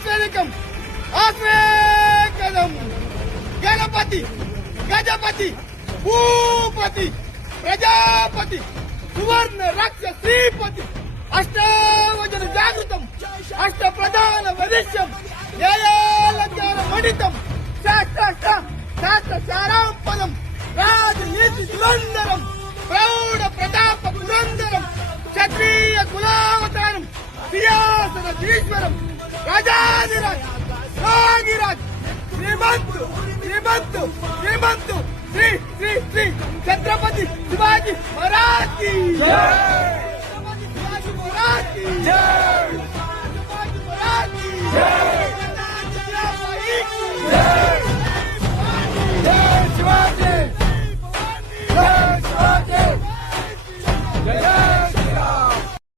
ఆస్వేదికం ఆస్వేకదం గణపతి గజపతి భూపతి ప్రజాపతి సువర్ణ రక్ష శ్రీపతి అష్టావజన జాగృతం అష్ట ప్రధాన వరిష్యం న్యాయాలంకార మణితం శాస్త్ర సారాం పదం రాజనీతి దురంధరం ప్రౌఢ ప్రతాప పురంధరం క్షత్రియ కులావతారం సియాసన ఈశ్వరం రాజాధిరాజ్ రాగిరాజ్ శ్రీమంతు శ్రీమంతు శ్రీమంతు శ్రీ శ్రీ శ్రీ ఛత్రపతి శివాజీ మహారాజ్ కి జై.